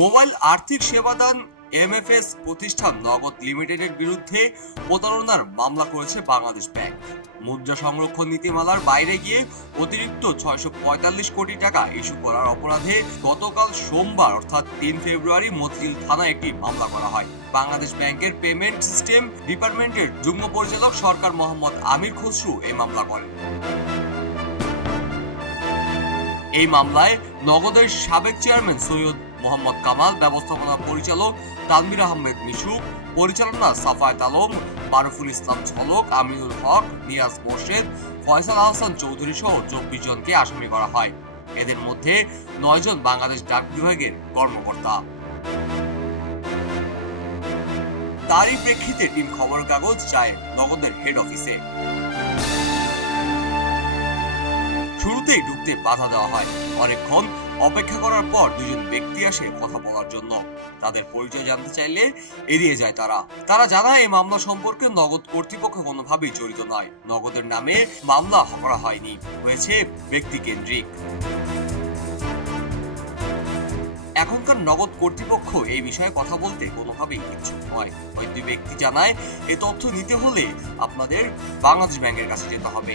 Mobile আর্থিক সেবাদান MFS প্রতিষ্ঠান নগদ লিমিটেডের বিরুদ্ধে প্রতারণার মামলা করেছে বাংলাদেশ ব্যাংক। মুদ্রা সংরক্ষণ নীতিমালার বাইরে গিয়ে অতিরিক্ত ছয়শো পঁয়তাল্লিশ কোটি টাকা ইস্যু করার অপরাধে গতকাল সোমবার, অর্থাৎ তিন ফেব্রুয়ারি, মতিঝিল থানায় একটি মামলা করা হয়। বাংলাদেশ ব্যাংকের পেমেন্ট সিস্টেম ডিপার্টমেন্টের যুগ্ম পরিচালক সরকার মোহাম্মদ আমির খসরু এই মামলা করেন। এই মামলায় নগদের সাবেক চেয়ারম্যান সৈয়দ মোহাম্মদ কামাল, ব্যবস্থাপনা পরিচালক তানমির আহমেদ মিশু পরিচালনা সাফায়েত আলম, মারুফুল ইসলাম ঝলক, আমিনুল হক, নিয়াজ মোর্শেদ, ফয়সাল আহসান চৌধুরী সহ চব্বিশ জনকে আসামি করা হয়। এদের মধ্যে নয় জন বাংলাদেশ ডাক বিভাগের কর্মকর্তা। তারই প্রেক্ষিতে টিম খবর কাগজ যায় নগদের হেড অফিসে শুরুতেই ঢুকতে বাধা দেওয়া হয়। অনেকক্ষণ অপেক্ষা করার পর দুজন ব্যক্তি আসে কথা বলার জন্য। তাদের পরিচয় জানতে চাইলে এড়িয়ে যায় তারা। তারা জানায়, এই মামলা সম্পর্কে নগদ কর্তৃপক্ষ কোনোভাবেই জড়িত নয়। নগদের নামে মামলা করা হয়নি। হয়েছে ব্যক্তি কেন্দ্রিক এখনকার নগদ কর্তৃপক্ষ এই বিষয়ে কথা বলতে কোনোভাবেই ইচ্ছুক নয়। ওই দুই ব্যক্তি জানায় এই তথ্য নিতে হলে আপনাদের বাংলাদেশ ব্যাংকের কাছে যেতে হবে।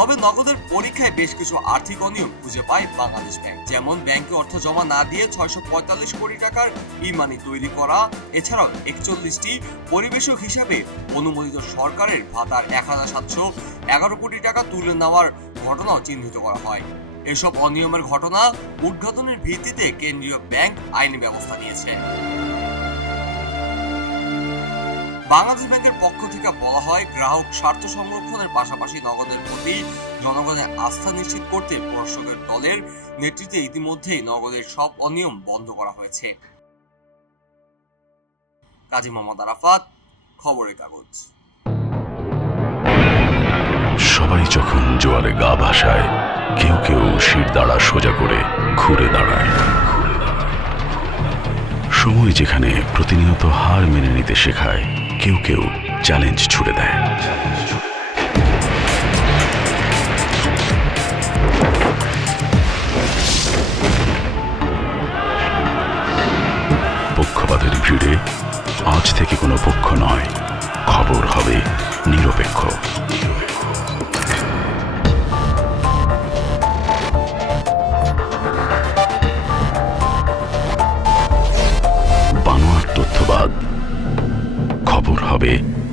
তবে নগদের পরীক্ষায় বেশ কিছু আর্থিক অনিয়ম খুঁজে পায় বাংলাদেশ ব্যাংক। যেমন ব্যাংকে অর্থ জমা না দিয়ে ছয়শো পঁয়তাল্লিশ কোটি টাকার ই মানি তৈরি করা, এছাড়াও একচল্লিশটি পরিবেশক হিসাবে অনুমোদিত সরকারের ভাতার এক হাজার সাতশো এগারো কোটি টাকা তুলে নেওয়ার ঘটনাও চিহ্নিত করা হয়। এসব অনিয়মের ঘটনা উদ্ঘাটনের ভিত্তিতে কেন্দ্রীয় ব্যাংক আইনি ব্যবস্থা নিয়েছে। বাংলাদেশ ব্যাংকের পক্ষ থেকে বলা হয়, গ্রাহক স্বার্থ সংরক্ষণের পাশাপাশি নগদের প্রতি জনগণের আস্থা নিশ্চিত করতে প্রশাসকের দলের নেতৃত্বে ইতিমধ্যেই নগদের সব অনিয়ম বন্ধ করা হয়েছে। কাজী মোহাম্মদ আরাফাত, খবরের কাগজ। সবাই যখন জোয়ারে গা ভাসায়, কেউ কেউ শির দাঁড়া সোজা করে ঘুরে দাঁড়ায়। সময় যেখানে প্রতিনিয়ত হার মেনে নিতে শেখায় কেউ কেউ চ্যালেঞ্জ ছুড়ে দেয়। পক্ষপাতের ভিড়ে আজ থেকে কোনো পক্ষ নয়, খবর হবে নিরপেক্ষ। বানোয়ার তথ্যবাদ